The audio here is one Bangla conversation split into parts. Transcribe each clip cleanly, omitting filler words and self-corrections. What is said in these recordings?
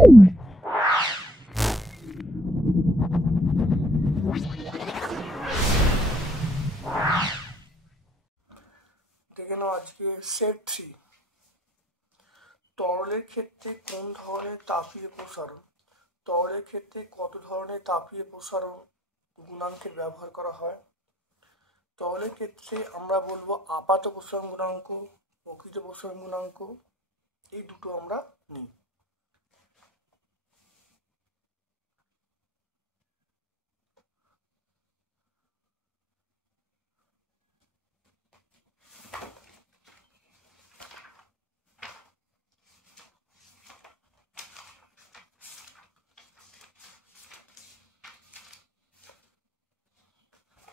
দেখে নাও আজকে সেট 3। তরলের ক্ষেত্রে কোন ধরনের তাপীয় প্রসারণ, তরলের ক্ষেত্রে কত ধরনের তাপীয় প্রসারণ গুণাঙ্কের ব্যবহার করা হয়। তরলের ক্ষেত্রে আমরা বলবো আপাত প্রসারণ গুণাঙ্ক, প্রকৃত প্রসারণ গুণাঙ্ক, এই দুটো আমরা নিই।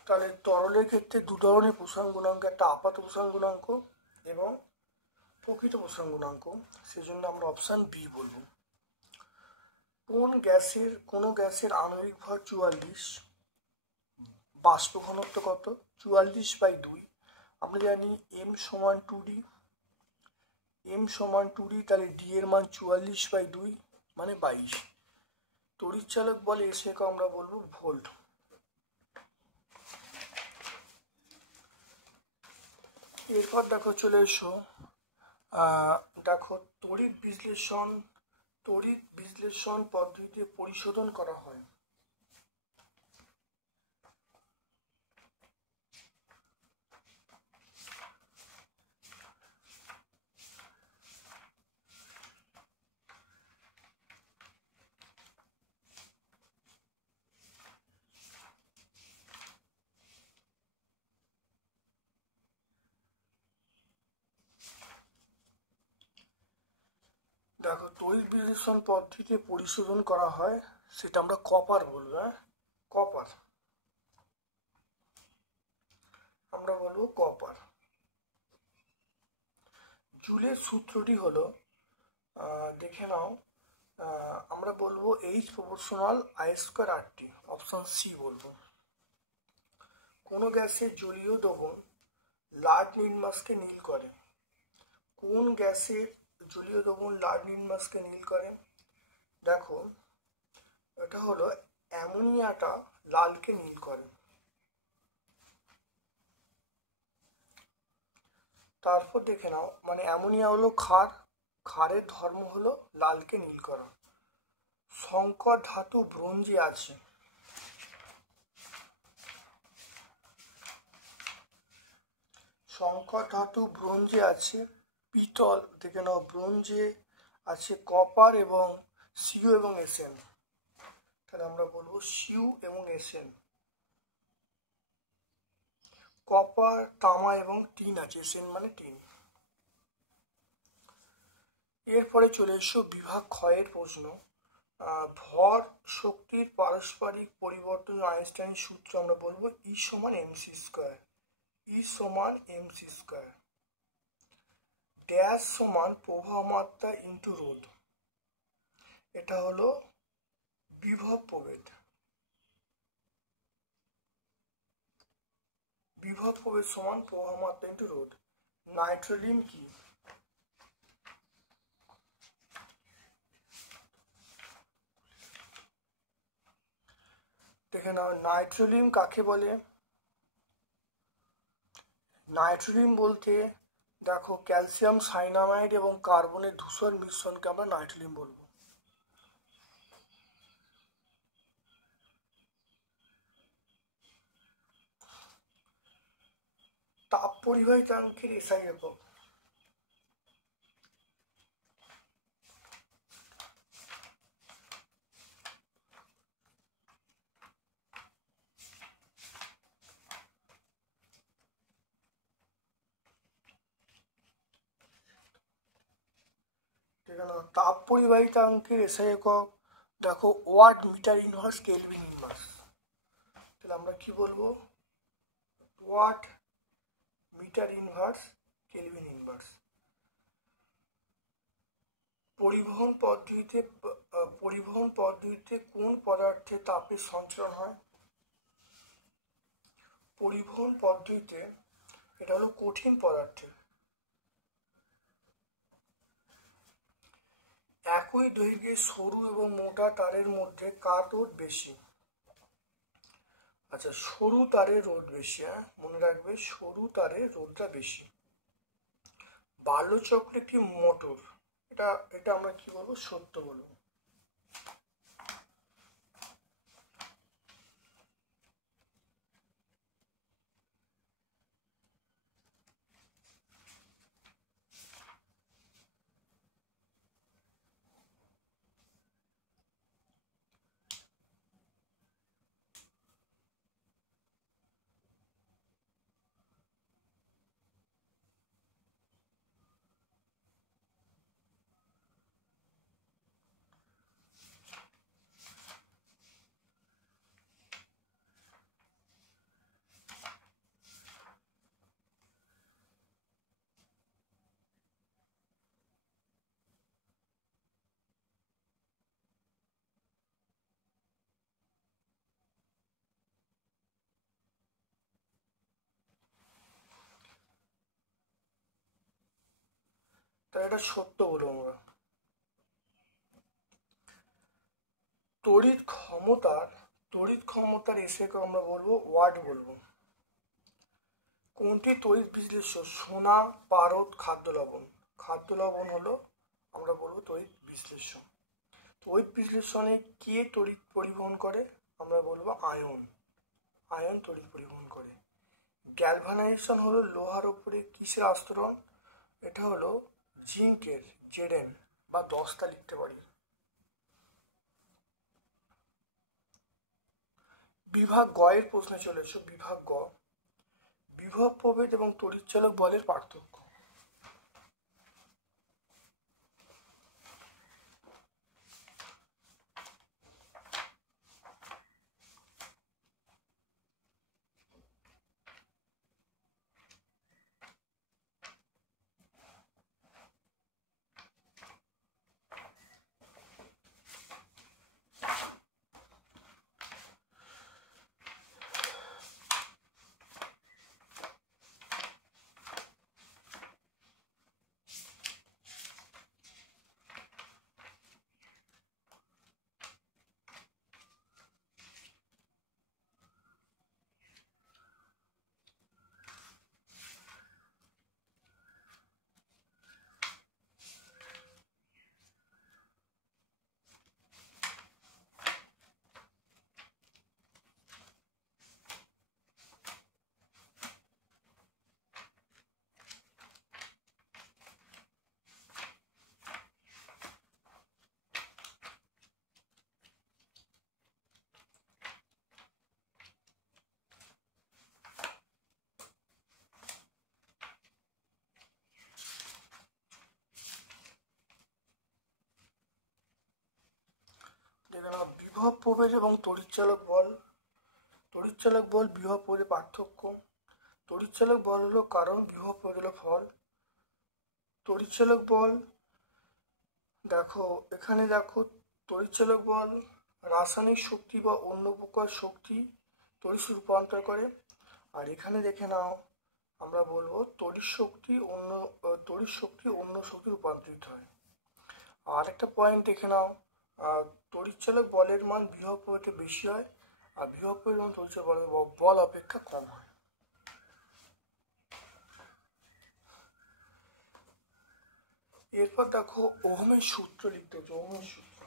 তাহলে তরলের ক্ষেত্রে দু ধরনের প্রসারণ গুণাঙ্ক, একটা আপাত প্রসারণ গুণাঙ্ক এবং প্রকৃত প্রসারণ গুণাঙ্ক, সেজন্য আমরা অপশান বি বলবো। কোনো গ্যাসের আণবিক ভর 44, বাষ্প ঘনত্ব কত 44/2। আমরা জানি m সমান 2d, তাহলে d এর মান 44/2 মানে 22। তড়িৎচালক বলে এসেকে আমরা বলবো ভোল্ট। এরপর দেখো চলে এসো, দেখো তড়িৎ বিশ্লেষণ পদ্ধতিতে পরিশোধন করা হয়। দেখো তড়িৎ বিশ্লেষণ পদ্ধতিতে পরিশোধন করা হয়, সেটা আমরা কপার বলবো। কপার আমরা বলবো কপার। জুলের সূত্রটি হলো, দেখে নাও, আমরা বলবো H=I²RT, অপশন সি বলবো। কোন গ্যাসের জলীয় দ্রবণ লাল নির্বাচনকে নীল করে, কোন গ্যাসের জলীয় দ্রবণ লাল নির্বাচনকে নীল করে? দেখো এটা হলো অ্যামোনিয়াটা লালকে নীল করে। তারপর দেখে নাও, মানে অ্যামোনিয়া হলো ক্ষার, ক্ষারের ধর্ম হলো লালকে নীল করা। সংকর ধাতু ব্রোঞ্জে আছে, সংকর ধাতু ব্রোঞ্জে আছে। পিতল দেখে নাও ব্রোঞ্জে আছে কপার এবং সিউ এবং এসএন, তাহলে আমরা বলবো সিউ এবং এসএন। কপার, তামা এবং টিন আছে, এসএন মানে টিন। এরপরে চলে এসো বিভাগ ক্ষয়ের প্রশ্ন। ভর শক্তির পারস্পরিক পরিবর্তন আইনস্টাইন সূত্র আমরা বলবো E=mc²। E=mc²। ড্যাশ সমান প্রবাহ মাত্রা ইন্টু রোধ, এটা হলো বিভব প্রভেদ। বিভব প্রভেদ সমান প্রবাহ মাত্রা ইন্টু রোধ। নাইট্রোলিন কি? দেখে নাও নাইট্রোলিন কাকে বলে। নাইট্রোলিন বলতে দেখো ক্যালসিয়াম সাইনামাইড এবং কার্বনের ধূসর মিশ্রণকে আমরা নাইট্রোলিন বলবো। তাপ পরিবাহিতাঙ্কের এসআই একক। তাপ পরিবাহিতাঙ্কের এসআই একক দেখো watt metre inverse kelvin inverse, তাহলে আমরা কি বলবো? Watt metre inverse kelvin inverse. পরিবহন পদ্ধতিতে কোন পদার্থে তাপের সঞ্চালন হয়? পরিবহন পদ্ধতিতে এটা হলো কঠিন পদার্থে। 1 একই দৈর্ঘ্যে সরু এবং মোটা তারের মধ্যে কার রোধ বেশি? আচ্ছা, সরু তারের রোধ বেশি। হ্যাঁ, মনে রাখবে সরু তারের রোধটা বেশি। বাল্যচক্র একটি মোটর, এটা এটা আমরা কি বলবো? সত্য বলবো। তাই এটা সত্য বলবো আমরা। তড়িৎ ক্ষমতার এসেকে আমরা বলবো ওয়াট বলবো। কোনটি তড়িৎ বিশ্লেষ্য? সোনা, পারদ, খাদ্য লবণ। খাদ্য লবণ হলো আমরা বলবো তড়িৎ বিশ্লেষ্য। তড়িৎ বিশ্লেষণে কে তড়িৎ পরিবহন করে? আমরা বলবো আয়ন। আয়ন তড়িৎ পরিবহন করে। গ্যালভানাইজেশন হলো লোহার উপরে কিসের আস্তরণ? এটা হলো জিঙ্কের, জেডেন বা দস্তা লিখতে পারি। বিভাগ গ এর প্রশ্নে চলে এসো। বিভাগ গ, বিভব প্রভেদ এবং তড়িৎচালক বলের পার্থক্য। দেখে নাও বিভব প্রভেদ এবং তড়িৎচালক বল। তড়িৎচালক বল বিভব প্রভেদের পার্থক্য। তড়িৎচালক বল হলো কারণ, বিভব প্রভেদ হলো ফল। তড়িৎচালক বল দেখো, এখানে দেখো তড়িৎচালক বল রাসায়নিক শক্তি বা অন্য প্রকার শক্তি তড়িৎ রূপান্তর করে। আর এখানে দেখে নাও আমরা বলবো তড়িৎ শক্তি অন্য শক্তি রূপান্তরিত হয়। আর একটা পয়েন্ট দেখে নাও, তড়িৎচালক বলের মান বিভব প্রভেদে বেশি হয়, আর বিভব প্রভেদ মান তড়িৎচালক বল অপেক্ষা কম হয়। এরপর দেখো ওহমের সূত্র লিখতে হচ্ছে। ওহমের সূত্র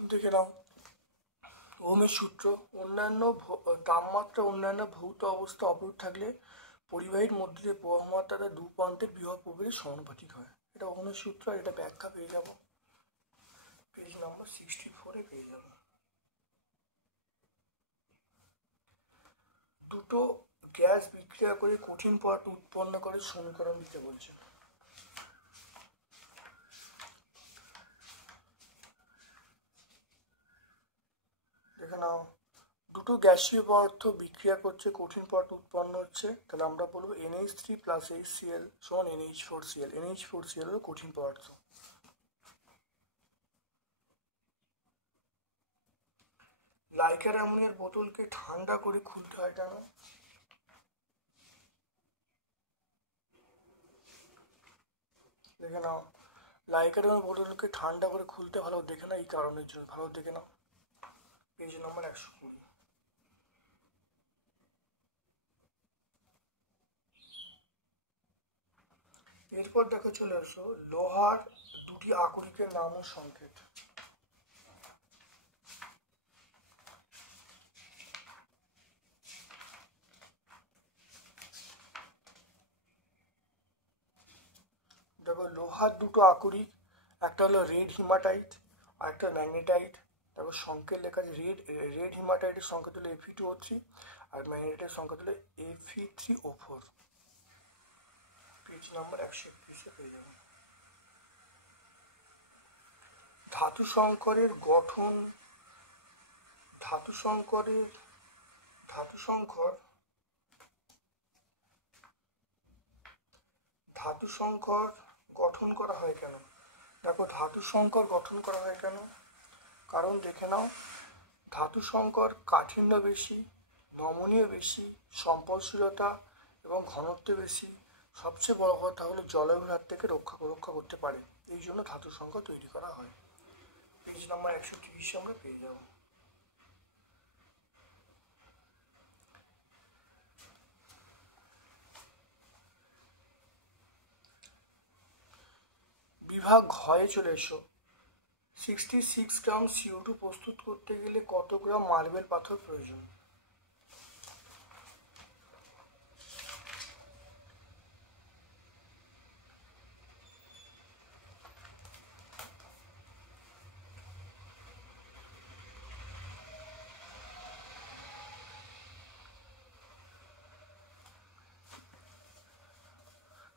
দেখে নাও। ওহমের সূত্র, তাপমাত্রা অন্যান্য ভৌত অবস্থা অবরোধ থাকলে পরিবাহীর মধ্যে দিয়ে প্রবাহমান তাদের দু প্রান্তের বিভব প্রভেদের সমানুপাতিক হয়। এটা ওহমের সূত্র, আর এটা ব্যাখ্যা পেয়ে যাব পেজ নাম্বার 64 পেয়ে যাব। দুটো গ্যাস বিক্রিয়া করে কঠিন পদার্থ উৎপন্ন করে সমীকরণ দিতে বলছে। দেখে নাও, দুটো গ্যাসীয় পদার্থ বিক্রিয়া করছে, কঠিন পদার্থ উৎপন্ন হচ্ছে, তাহলে আমরা বলবো NH3 প্লাস HCl সমান NH4Cl। NH4Cl হলো কঠিন পদার্থ। লাইকার অ্যামোনিয়ার বোতলকে ঠান্ডা করে খুলতে হয় কেন? দেখে নাও, লাইকার অ্যামোনিয়ার বোতলকে ঠান্ডা করে খুলতে ভালো দেখে নাও, এই কারণের জন্য। ভালো দেখে নাও, পেজ নম্বর 120। এরপর দেখো চলে আসো লোহার দুটি আকরিকের নাম ও সংকেত। দেখো লোহার দুটো আকরিক, একটা হলো রেড হিমাটাইট আর একটা ম্যাগনেটাইট। দেখো সংকেত লেখা আছে, রেড হিমাটাইটের সংকেত হলো Fe2O3 আর ম্যাগনেটাইটের সংকেত হলো Fe3O4। পেজ নাম্বার 121 পেয়ে যাবেন। ধাতু সংকরের গঠন, ধাতু সংকর গঠন করা হয় কেন? দেখো ধাতু সংকর গঠন করা হয় কেন, কারণ দেখে নাও, ধাতু সংকর কাঠিন্য বেশি, নমনীয় বেশি, সম্পদশীলতা এবং ঘনত্ব বেশি, সবচেয়ে বড় কথা হলো জলবায়ুর হাত থেকে রক্ষা করতে পারে, এই জন্য ধাতু সংকর তৈরি করা হয়। পেজ নাম্বার 130 আমরা পেয়ে যাব। বিভাগ ঘয়ে চলে এসো। 66 গ্রাম CO2 প্রস্তুত করতে গেলে কত গ্রাম মার্বেল পাথর প্রয়োজন?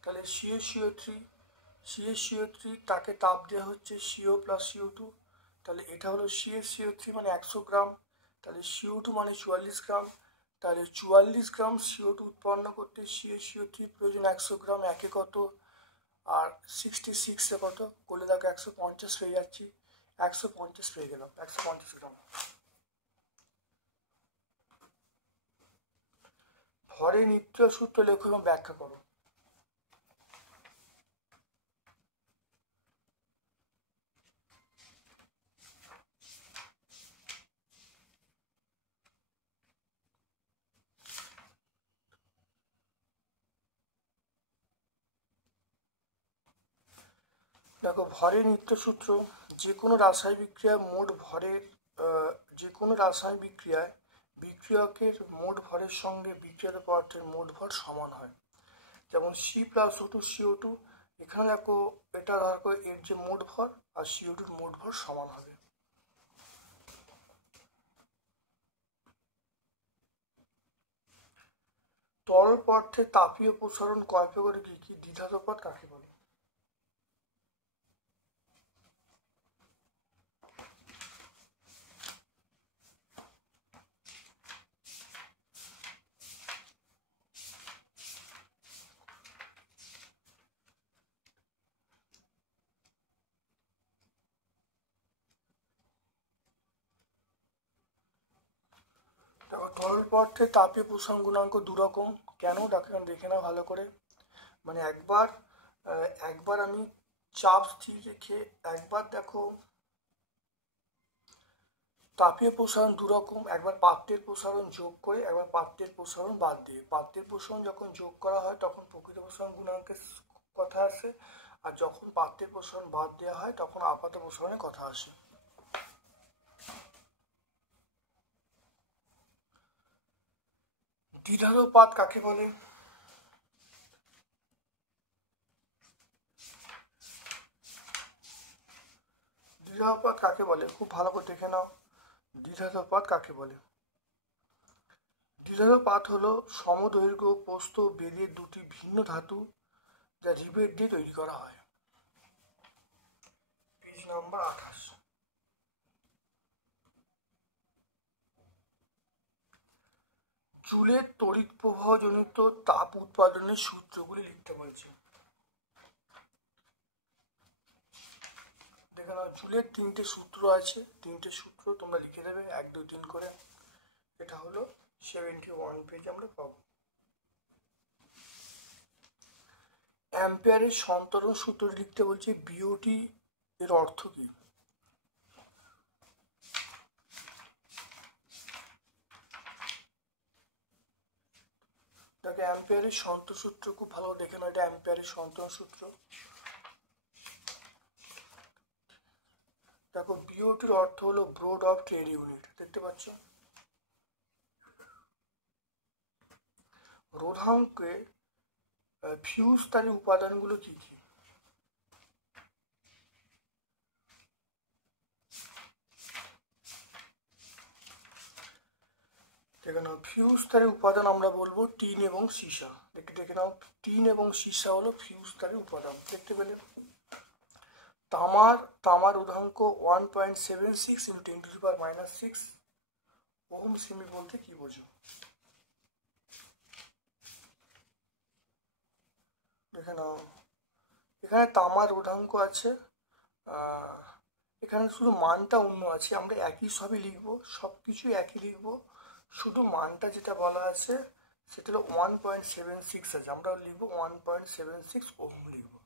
তাহলে CaCO3 তাকে তাপ দেওয়া হচ্ছে CO প্লাস CO2, তাহলে এটা হলো CaCO3 মানে 100 গ্রাম, তাহলে CO2 মানে 44 গ্রাম, তাহলে 44 গ্রাম CO2 উৎপন্ন করতে CaCO3 প্রয়োজন 100 গ্রাম। একে কত আর 66 কত করলে দেখো 150 পেয়ে যাচ্ছি, 150 পেয়ে গেলাম, 150 গ্রাম। ভরের নির্ণয় সূত্র লেখো এবং ব্যাখ্যা করো। দেখো ভরের নির্ণয় সূত্র, যে কোনো রাসায়নিক বিক্রিয়ায় মোট ভরের বিক্রিয়কের মোট ভরের সঙ্গে বিক্রিয়ত পদার্থের মোট ভর সমান হয়। যেমন C+O2 এখানে দেখো এটা দেখো এর যে মোট ভর আর CO2 মোট ভর সমান হবে। তরল পদার্থের তাপীয় প্রসারণ কয় প্রকারের কি দ্বিধাত পদ কাকে বলে? দেখো তরল পদার্থের তাপীয় প্রসারণ গুণাঙ্ক দুরকম। কেন দেখে নাও ভালো করে, মানে একবার আমি চাপ স্থির রেখে, একবার দেখো তাপীয় প্রসারণ দুরকম, একবার পাত্রের প্রসারণ যোগ করে, একবার পাত্রের প্রসারণ বাদ দিয়ে। পাত্রের প্রসারণ যখন যোগ করা হয় তখন প্রকৃত প্রসারণ গুণাঙ্কের কথা আসে, আর যখন পাত্রের প্রসারণ বাদ দেওয়া হয় তখন আপাত প্রসারণের কথা আসে। দ্বিধাত পাত কাকে বলে? দ্বিধাত পাত কাকে বলে খুব ভালো করে দেখে নাও, দ্বিধাত পাত কাকে বলে? দ্বিধাত পাত হলো সমদৈর্ঘ্য প্রস্থ বেধের দুটি ভিন্ন ধাতু যা রিবেট দিয়ে তৈরি করা হয়। Page number 28। চুলের তড়িৎ প্রবাহজনিত তাপ উৎপাদনের সূত্রগুলি লিখতে বলছে। দেখে নাও, চুলের তিনটে সূত্র আছে, তিনটে সূত্র তোমরা লিখে দেবে 1 2 3 করে। এটা হলো 71 পেজ আমরা পাবো। অ্যাম্পিয়ারের সন্তরণ সূত্র লিখতে বলছে। বিওটি এর অর্থ কি? দেখো অ্যাম্পিয়ারের সন্তরণ সূত্র খুব ভালো দেখে নাও, এটা অ্যাম্পিয়ারের সন্তরণ সূত্র। দেখো বিওটির অর্থ হলো ব্রড অফ ট্রেড ইউনিট, দেখতে পাচ্ছ। রোধাঙ্কে ফিউজতারী উপাদানগুলো কি কি? দেখে নাও, ফিউজতারী উপাদান আমরা বলবো টিন এবং সীসা। দেখে নাও, টিন এবং সীসা হলো ফিউজতারী উপাদান, দেখতে পেলে। তামার রোধাঙ্ক 1.76 × 10⁻⁶ ওহম সেমি বলতে কি বোঝো? দেখে নাও, এখানে তামার রোধাঙ্ক আছে, এখানে শুধু মানটা অন্য আছে। আমরা একই সবই লিখবো, সব কিছুই একই লিখবো, শুধু মানটা যেটা বলা আছে সেটা হলো 1.76 আছে, আমরা লিখবো 1.76 ওহম লিখবো।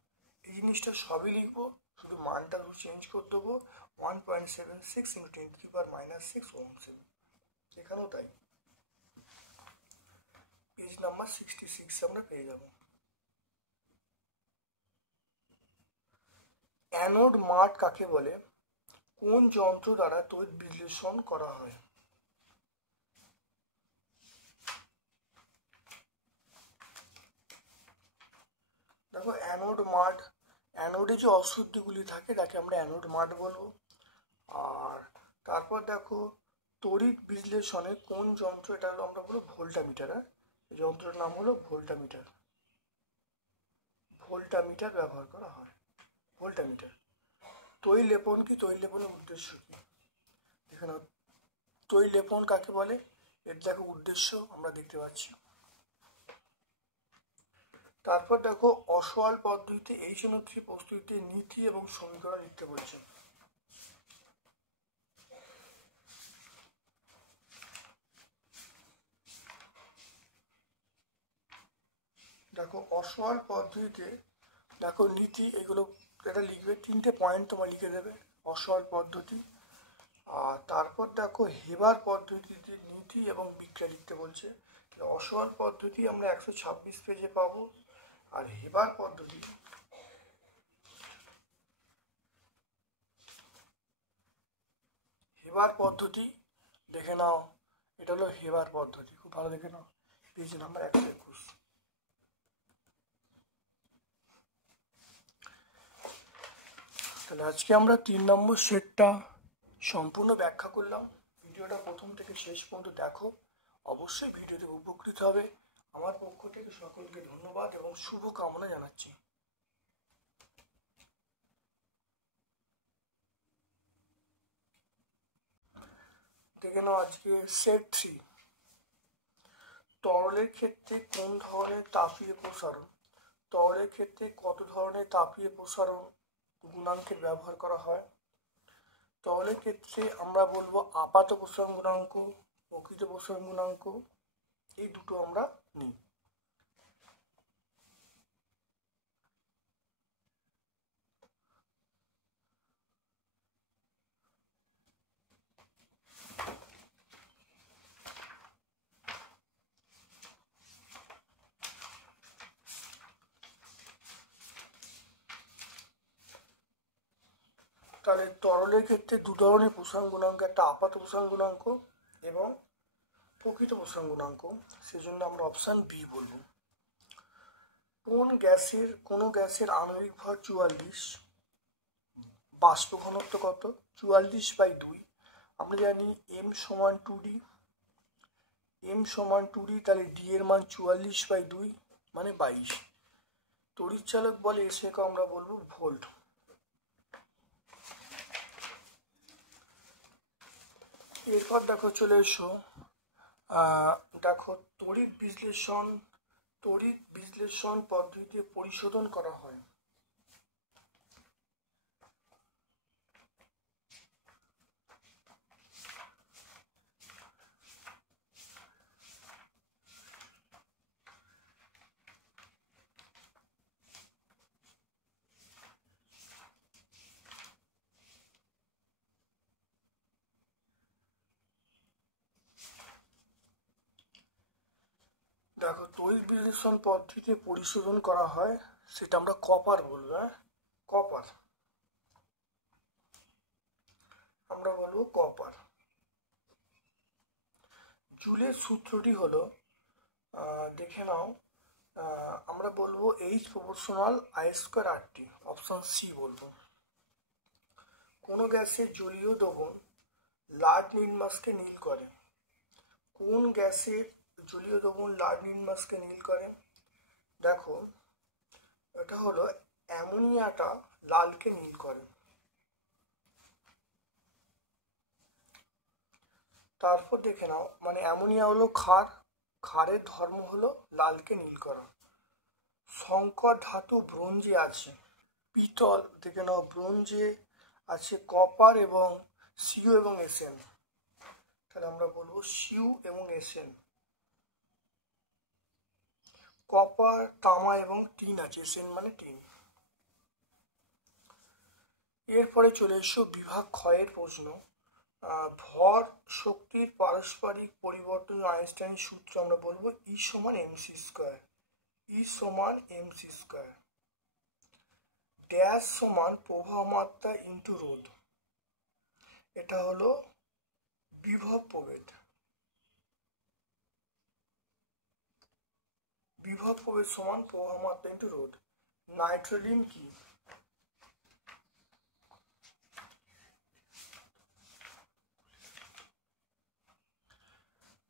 এই জিনিসটা সবই লিখবো, শুধু মানটা চেঞ্জ করে দেবো 1.76 × 10⁻⁶ ওহম সেমি। এখানেও তাই, পেজ নাম্বার 66 আমরা পেয়ে যাব। অ্যানোড মাঠ কাকে বলে? কোন যন্ত্র দ্বারা তড়িৎ বিশ্লেষণ করা হয়? দেখো অ্যানোড মাঠ, অ্যানোডে যে অশুদ্ধিগুলি থাকে তাকে আমরা অ্যানোড মাঠ বলবো। আর তারপর দেখো তড়িৎ বিশ্লেষণে কোন যন্ত্র, এটা হলো আমরা বলবো ভোল্টামিটার। এই যন্ত্রের নাম হলো ভোল্টামিটার। ভোল্টামিটার ব্যবহার করা হয়, ভোল্টামিটার। তৈল লেপন কি? তৈল লেপনের উদ্দেশ্য কি? দেখে নাও, তৈল লেপন কাকে বলে? এর দেখো উদ্দেশ্য আমরা দেখতে পাচ্ছি। তারপর দেখো অসওয়াল পদ্ধতিতে HNO3 প্রস্তুতিতে নীতি এবং সমীকরণ লিখতে বলছে। দেখো অসওয়াল পদ্ধতিতে দেখো নীতি, এগুলো এটা লিখবে, 3টে পয়েন্ট তোমার লিখে দেবে অসওয়াল পদ্ধতি। আর তারপর দেখো হেবার পদ্ধতিতে নীতি এবং বিক্রিয়া লিখতে বলছে। অসওয়াল পদ্ধতি আমরা 126 পেজে পাবো, আর হেবার পদ্ধতি দেখে নাও, এটা হলো হেবার পদ্ধতি, খুব ভালো দেখে নাও, পেজ নাম্বার 121। তাহলে আজকে আমরা 3 নম্বর সেটটা সম্পূর্ণ ব্যাখ্যা করলাম। ভিডিওটা প্রথম থেকে শেষ পর্যন্ত দেখো, অবশ্যই ভিডিওতে উপকৃত হবে। আমার পক্ষ থেকে সকলকে ধন্যবাদ এবং শুভ কামনা জানাচ্ছি। দেখে নাও আজকে সেট 3, তরলের ক্ষেত্রে কোন ধরনের তাপীয় প্রসারণ, তরলের ক্ষেত্রে কত ধরনের তাপীয় প্রসারণ গুণাঙ্কের ব্যবহার করা হয়? তরলের ক্ষেত্রে আমরা বলবো আপাত প্রসারণ গুণাঙ্ক, প্রকৃত প্রসারণ গুণাঙ্ক, এই দুটো আমরা নিই। তাহলে তরলের ক্ষেত্রে দু ধরনের প্রসারণ গুণাঙ্ক, একটা আপাত প্রসারণ গুণাঙ্ক এবং প্রকৃত প্রসারণ গুণাঙ্ক, সেজন্য আমরা অপশান বি বলবো। কোনো গ্যাসের আণবিক ভর 44, বাষ্প ঘনত্ব কত? 44/2। আমরা জানি m = 2d, m = 2d, তাহলে d এর মান 44/2 মানে 22। তড়িৎচালক বলে এসেকে আমরা বলবো ভোল্ট। এরপর দেখো চলে এসো দেখো তড়িৎ বিশ্লেষণ পদ্ধতিতে পরিশোধন করা হয়। দেখো তড়িৎ বিশ্লেষণ পদ্ধতিতে পরিশোধন করা হয়, সেটা আমরা কপার বলবো। কপার, আমরা বলবো কপার। জুলের সূত্রটি হলো, দেখে নাও, আমরা বলবো H proportional I²RT, option C বলবো। কোনো গ্যাসের জলীয় দ্রবণ লাল নির্মাসকে নীল করে। কোন গ্যাসের জলীয় দ্রবণ লাল নির্মাসকে নীল করে? দেখো এটা হলো অ্যামোনিয়াটা লালকে নীল করে। তারপর দেখে নাও, মানে অ্যামোনিয়া হলো ক্ষার, ক্ষারের ধর্ম হলো লালকে নীল করা। সংকর ধাতু ব্রোঞ্জে আছে। পিতল, দেখে নাও, ব্রোঞ্জে আছে কপার এবং সিউ এবং এসএন। তাহলে আমরা বলবো সিউ এবং এসএন। কপার, তামা এবং টিন আছে, এসএন মানে টিন। এরপরে চলে এসো বিভাগ ক্ষয়ের প্রশ্ন। ভর শক্তির পারস্পরিক পরিবর্তন আইনস্টাইন সূত্র আমরা বলবো E সমান mc²। E সমান mc²। ড্যাশ সমান প্রবাহ মাত্রা ইন্টু রোধ, এটা হলো বিভব প্রভেদ। বিভব প্রভেদ সমান প্রবাহ মাত্রা ইন্টু রোধ। নাইট্রোলিন কি?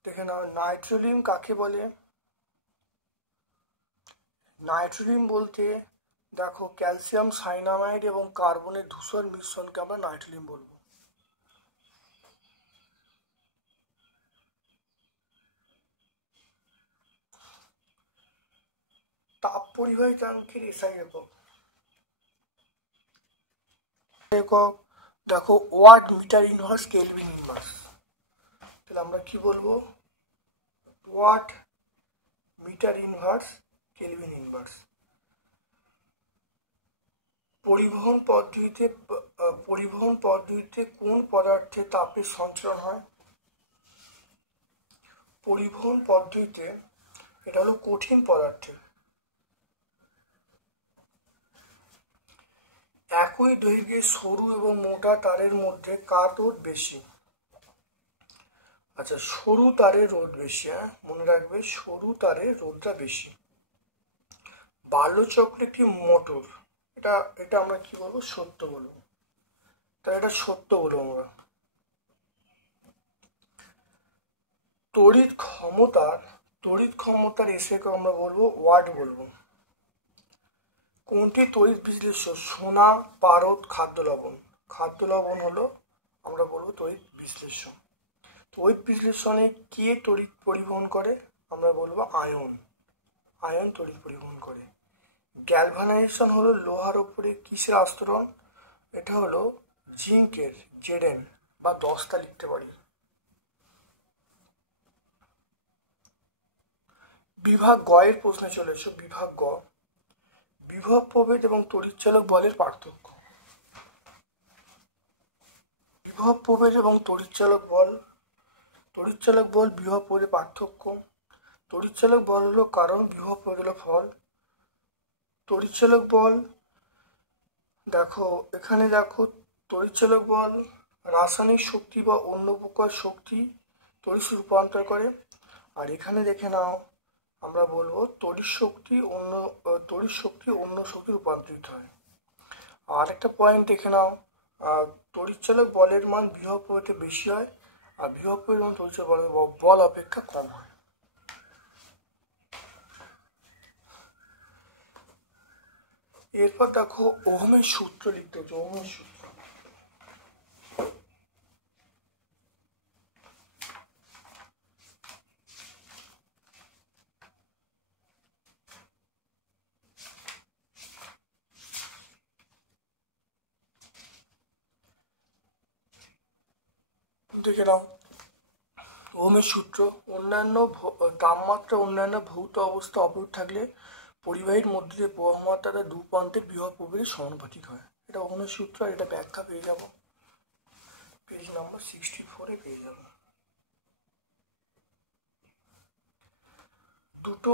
দেখে নাও, নাইট্রোলিন কাকে বলে? নাইট্রোলিন বলতে দেখো ক্যালসিয়াম সাইনামাইড এবং কার্বনের ধূসর মিশ্রণকে আমরা নাইট্রোলিন বলবো। তাপ পরিবাহিতাঙ্কের এসআই একক। দেখো watt metre inverse kelvin inverse. তাহলে আমরা কি বলবো? Watt metre inverse kelvin inverse. পরিবহন পদ্ধতিতে কোন পদার্থে তাপের সঞ্চালন হয়? পরিবহন পদ্ধতিতে এটা হলো কঠিন পদার্থে। একই দৈর্ঘ্যে সরু এবং মোটা তারের মধ্যে কার রোধ বেশি? আচ্ছা, সরু তারের রোধ বেশি। মনে রাখবে, সরু তারের রোধটা বেশি। বাল্যচক্র একটি মোটর, এটা আমরা কি বলবো? সত্য বলবো। তাহলে এটা সত্য বলবো আমরা। তড়িৎ ক্ষমতার এসএকে আমরা বলবো ওয়াট বলবো। কোনটি তড়িৎ বিশ্লেষ্য? সোনা, পারদ, খাদ্য লবণ। খাদ্য লবণ হলো আমরা বলবো তড়িৎ বিশ্লেষ্য। তড়িৎ বিশ্লেষণে কে তড়িৎ পরিবহন করে? আমরা বলবো আয়ন। আয়ন তড়িৎ পরিবহন করে। গ্যালভানাইজেশন হলো লোহার উপরে কিসের আস্তরণ? এটা হলো জিঙ্কের, জেডেন বা দস্তা লিখতে পারি। বিভাগ গ এর প্রশ্নে চলে এসো। বিভাগ গ, বিভব প্রভেদ এবং তড়িৎচালক বলের পার্থক্য। বিভব প্রভেদ এবং তড়িৎচালক বল। তড়িৎচালক বল বিভব প্রভেদের পার্থক্য। তড়িৎচালক বল হলো কারণ, বিভব প্রভেদ হলো ফল। তড়িৎচালক বল, দেখো এখানে দেখো, তড়িৎচালক বল রাসায়নিক শক্তি বা অন্য প্রকার শক্তি তড়িৎ রূপান্তর করে। আর এখানে দেখে নাও, আমরা বলবো তড়িৎ শক্তি অন্য শক্তি রূপান্তরিত হয়। আর একটা পয়েন্ট দেখে নাও, তড়িৎচালক বলের মান বিভব প্রভেদে বেশি হয়, আর বিভব প্রভেদ মান তড়িৎচালক বল অপেক্ষা কম হয়। এরপর দেখো ওহমের সূত্র লিখতে হচ্ছে। ওহমের সূত্র, দেখে নাও ওহমের সূত্র, অন্যান্য তাপমাত্রা অন্যান্য ভৌত অবস্থা অবরোধ থাকলে পরিবাহীর মধ্যে দিয়ে প্রবাহমান দ্বারা দু প্রান্তের বিভব প্রভেদের সমানুপাতিক হয়। এটা ওহমের সূত্র, আর এটা ব্যাখ্যা পেয়ে যাব পেজ নাম্বার 64-এ পেয়ে যাব। দুটো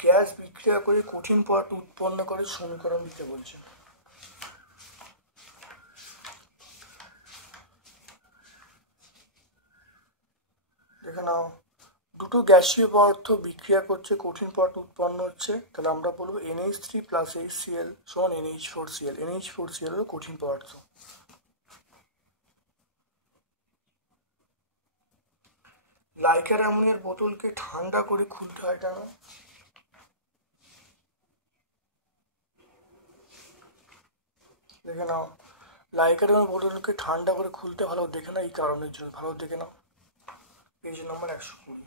গ্যাস বিক্রিয়া করে কঠিন পদার্থ উৎপন্ন করে সমীকরণ দিতে বলছে। দেখে নাও, দুটো গ্যাসীয় পদার্থ বিক্রিয়া করছে, কঠিন পদার্থ উৎপন্ন হচ্ছে, তাহলে আমরা বলবো NH3 + HCl সমান NH4Cl। NH4Cl হলো কঠিন পদার্থ। লাইকার অ্যামোনিয়ার বোতলকে ঠান্ডা করে খুলতে হয় কেন? দেখে নাও, লাইকার অ্যামোনিয়ার বোতলকে ঠান্ডা করে খুলতে ভালো দেখে নাও, এই কারণের জন্য। ভালো দেখে নাও পেজ নাম্বার 120।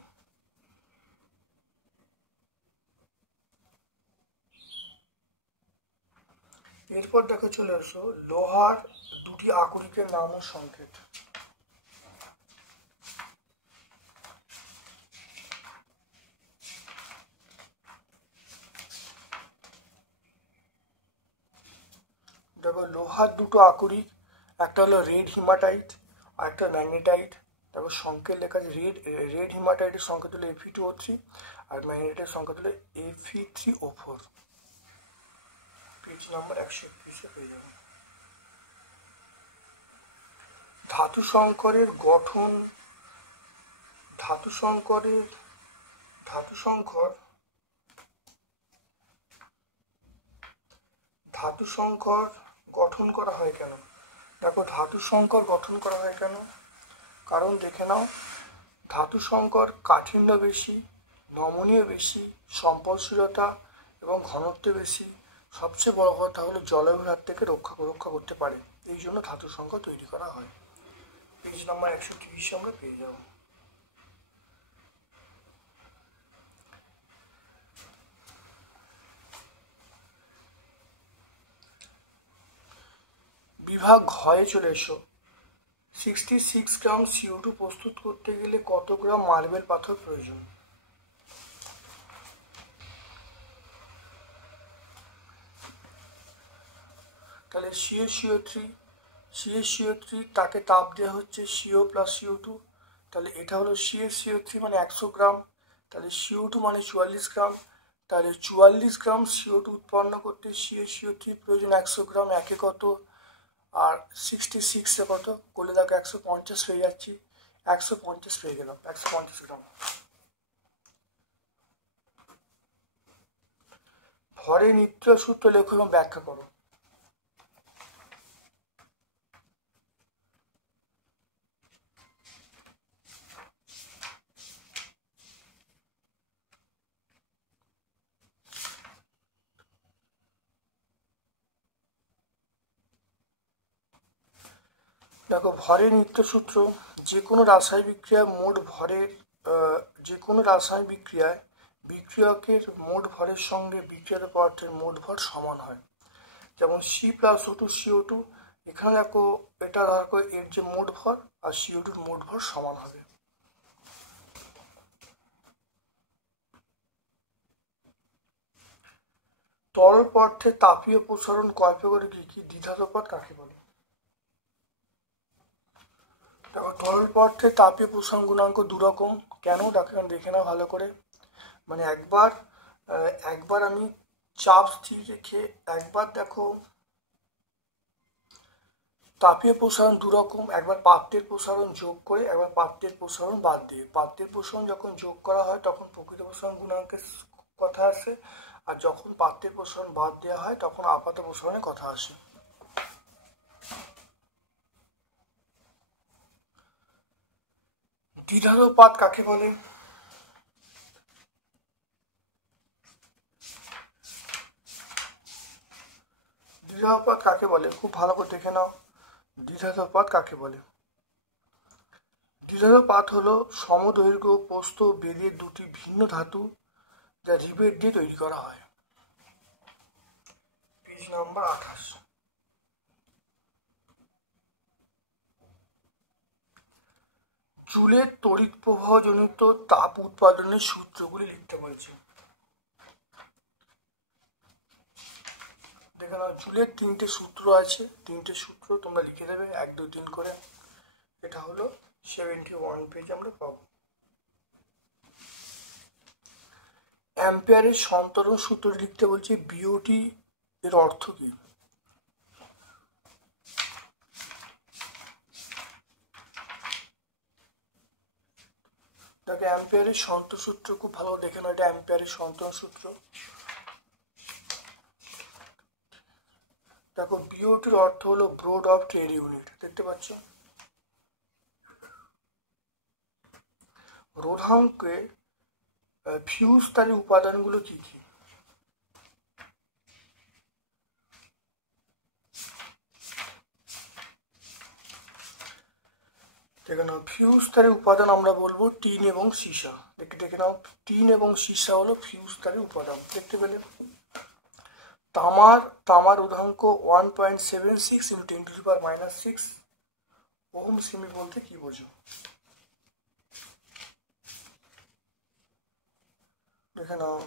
এরপর দেখো চলে আসো লোহার দুটি আকরিকের নাম ও সংকেত। দেখো লোহার দুটো আকরিক, একটা হলো রেড হিমাটাইট আর একটা ম্যাগনেটাইট। দেখো সংকেত লেখা আছে, রেড হিমাটাইটের সংকেত হলো Fe2O3 আর ম্যাগনেটাইটের সংকেত হলো Fe3O4। পেজ নাম্বার 121-এ পেয়ে যাবেন। ধাতু সংকরের গঠন, ধাতু সংকর গঠন করা হয় কেন? দেখো ধাতু সংকর গঠন করা হয় কেন, কারণ দেখে নাও, ধাতু সংকর কাঠিন্য বেশি, নমনীয় বেশি, সম্পদশীলতা এবং ঘনত্ব বেশি, সবচেয়ে বড় কথা হলো জলবায়ুর হাত থেকে রক্ষা করতে পারে, এই জন্য ধাতু সংকর তৈরি করা হয়। পেজ নাম্বার 130 আমরা পেয়ে যাব। বিভাগ ঘয়ে চলে এসো। 66 গ্রাম CO2 প্রস্তুত করতে গেলে কত গ্রাম মার্বেল পাথর প্রয়োজন? তাহলে CaCO3 তাকে তাপ দেওয়া হচ্ছে CO + CO2, তাহলে এটা হলো CaCO3 মানে 100 গ্রাম, তাহলে CO2 মানে 44 গ্রাম, তাহলে 44 গ্রাম CO2 উৎপন্ন করতে CaCO3 প্রয়োজন 100 গ্রাম। একে কত আর 66-এ কত করলে দেখো 150 হয়ে যাচ্ছি, 150 পেয়ে গেলাম, 150 গ্রাম। ভরের নির্ণয় সূত্র লেখো এবং ব্যাখ্যা করো। দেখো ভরের নিত্য সূত্র, যে কোনো রাসায়নিক বিক্রিয়ায় বিক্রিয়কের মোট ভরের সঙ্গে বিক্রিয়ত পদার্থের মোট ভর সমান হয়। যেমন C+O2 এখানে দেখো এটা দেখো এর যে মোট ভর আর CO2-র মোট ভর সমান হবে। তরল পদার্থের তাপীয় প্রসারণ কয় প্রকারের, কি দ্বিধাতপদ কাকে বলে? দেখো তরল পদার্থের তাপীয় প্রসারণ গুণাঙ্ক দুরকম। কেন দেখে নাও ভালো করে, মানে একবার আমি চাপ স্থির রেখে, একবার দেখো তাপীয় প্রসারণ দুরকম, একবার পাত্রের প্রসারণ যোগ করে, একবার পাত্রের প্রসারণ বাদ দিয়ে। পাত্রের প্রসারণ যখন যোগ করা হয় তখন প্রকৃত প্রসারণ গুণাঙ্কের কথা আসে, আর যখন পাত্রের প্রসারণ বাদ দেওয়া হয় তখন আপাত প্রসারণের কথা আসে। দ্বিধাতপাত কাকে বলে? দ্বিধাতপাত কাকে বলে খুব ভালো করে দেখে নাও। দ্বিধাতপাত কাকে বলে? দ্বিধাতপাত হলো সমদৈর্ঘ্য প্রস্থ বেধের দুটি ভিন্ন ধাতু যা রিবেট দিয়ে তৈরি করা হয়। Page number 28। চুলের তড়িৎ প্রবাহজনিত তাপ উৎপাদনের সূত্রগুলি লিখতে বলছে। দেখে নাও, চুলের 3টে সূত্র আছে, 3টে সূত্র তোমরা লিখে দেবে 1 2 3 করে। এটা হলো 71 পেজ আমরা পাবো। অ্যাম্পিয়ারের সন্তরণ সূত্র লিখতে বলছে। বিওটি এর অর্থ কি? দেখো, অ্যাম্পিয়ারের সন্তরণ সূত্র খুব ভালো দেখে নাও। এটা অ্যাম্পিয়ারের সন্তরণ সূত্র। দেখো, বিওটির অর্থ হলো ব্রড অফ ট্রেড ইউনিট, দেখতে পাচ্ছ। রোধাঙ্কে ফিউজ তারের উপাদানগুলো কি কি? দেখে নাও, ফিউজ তারের উপাদান আমরা বলবো টিন এবং সীসা। দেখে নাও, টিন এবং সীসা হলো ফিউজ তারের উপাদান। দেখতে পেলে? তামার রোধাঙ্ক 1.76 × 10⁻⁶ ওহম সেমি বলতে কি বোঝো? দেখে নাও,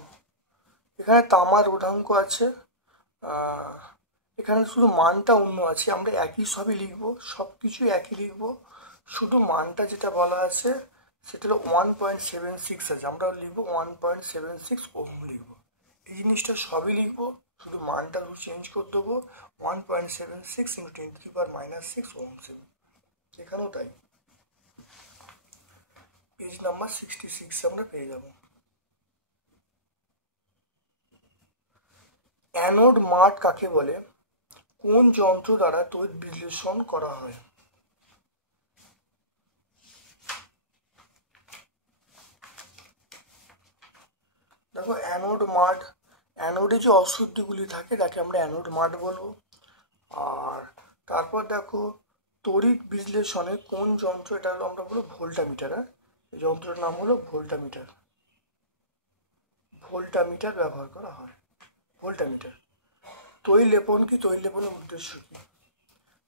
এখানে তামার রোধাঙ্ক আছে, এখানে শুধু মানটা অন্য আছে। আমরা একই সবই লিখবো, সব কিছু একই লিখবো, শুধু মানটা যেটা বলা আছে সেটা হলো 1.76 আছে, আমরা লিখবো 1.76 ওহম লিখবো। এই জিনিসটা সবই লিখবো, শুধু মানটা চেঞ্জ করে দেবো 1.76 × 10⁻⁶ ওহম সেমি। এখানেও তাই, পেজ নাম্বার 66 আমরা পেয়ে যাব। অ্যানোড মাঠ কাকে বলে? কোন যন্ত্র দ্বারা তড়িৎ বিশ্লেষণ করা হয়? দেখো, অ্যানোড মাঠ, অ্যানোডে যে অশুদ্ধিগুলি থাকে তাকে আমরা অ্যানোড মাঠ বলবো। আর তারপর দেখো, তড়িৎ বিশ্লেষণে কোন যন্ত্র, এটা হলো আমরা বলবো ভোল্টামিটার। এই যন্ত্রের নাম হলো ভোল্টামিটার। ভোল্টামিটার ব্যবহার করা হয়, ভোল্টামিটার। তৈল লেপন কি? তৈল লেপনের উদ্দেশ্য কি?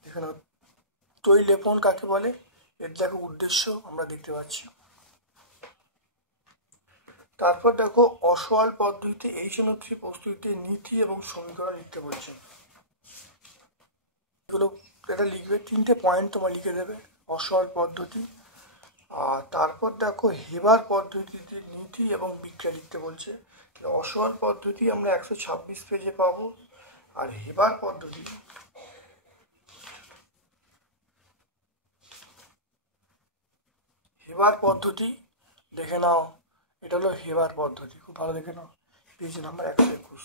দেখে নাও, তৈল লেপন কাকে বলে? এর দেখো উদ্দেশ্য আমরা দেখতে পাচ্ছি। তারপর দেখো, অসওয়াল পদ্ধতিতে HNO3 প্রস্তুতিতে নীতি এবং সমীকরণ লিখতে বলছে। এগুলো এটা লিখবে, 3টে পয়েন্ট তোমার লিখে দেবে, অসওয়াল পদ্ধতি। আর তারপর দেখো, হেবার পদ্ধতিতে নীতি এবং বিক্রিয়া লিখতে বলছে। অসওয়াল পদ্ধতি আমরা 126 পেজে পাবো, আর হেবার পদ্ধতি দেখে নাও, এটা হলো হেবার পদ্ধতি, খুব ভালো দেখে নাও, পেজ নাম্বার 121।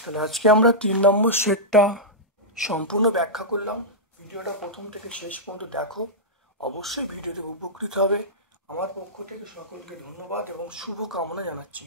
তাহলে আজকে আমরা 3 নম্বর সেটটা সম্পূর্ণ ব্যাখ্যা করলাম। ভিডিওটা প্রথম থেকে শেষ পর্যন্ত দেখো, অবশ্যই ভিডিওতে উপকৃত হবে। আমার পক্ষ থেকে সকলকে ধন্যবাদ এবং শুভ কামনা জানাচ্ছি।